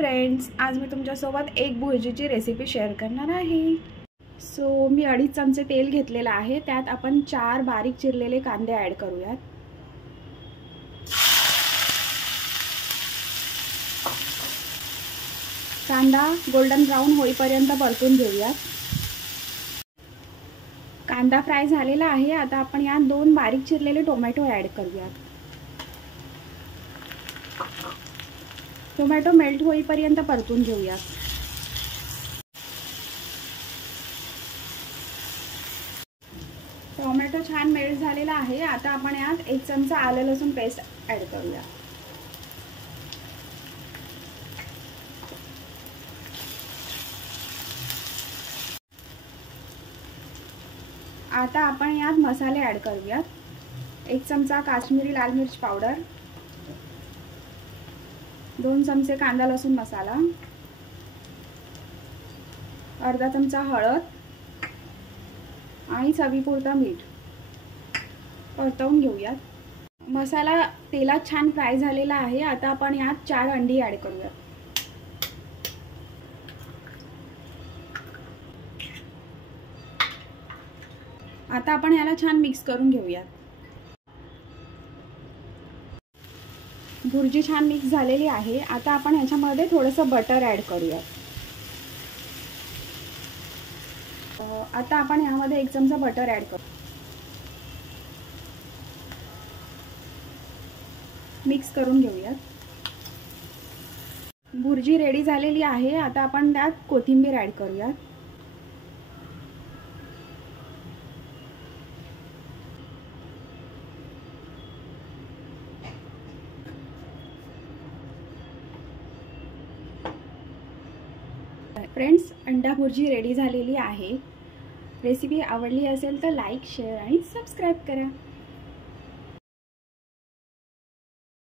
Friends, आज मी तुमच्यासोबत एक भुर्जीची रेसिपी शेअर करणार आहे। सो मी 2.5 चमचे तेल घेतलेलं आहे। त्यात आपण 4 बारीक चिरलेले कांदे ॲड करूयात। कांदा गोल्डन ब्राउन होईपर्यंत परतून घेऊयात। कांदा फ्राय झालेला आहे। आता आपण यात 2 बारीक चिरलेले टोमॅटो ॲड करूयात। टोमॅटो मेल्ट होईपर्यंत परतून घेऊयात। टोमॅटो छान मेल्ट झालेला आहे। आता आपण यात 1 चमचा आलं लसूण पेस्ट ॲड करूया। आता आपण यात मसाले ॲड करूयात। 1 चमचा काश्मीरी लाल मिर्च पावडर, 2 चमचे कांदा लसूण मसाला, अर्धा चमचा हळद आणि चवीपुरतं मीठ परतवून घेऊयात। मसाला तेलात छान फ्राय झालेला आहे। आता आपण यात 4 अंडी ॲड करूयात। आता आपण याला छान मिक्स करून घेऊयात। भुर्जी छान मिक्स झालेली आहे। आता आपण ह्याच्यामध्ये थोडंसं बटर ॲड करूयात। आता आपण यामध्ये 1 चमचा बटर ॲड करू, मिक्स करून घेऊयात। भुर्जी रेडी झालेली आहे। आता आपण त्यात कोथिंबीर ॲड करूयात। फ्रेंड्स, अंडा भुर्जी रेडी झालेली आहे। रेसिपी आवडली असेल तर लाईक, शेअर आणि सबस्क्राईब करा।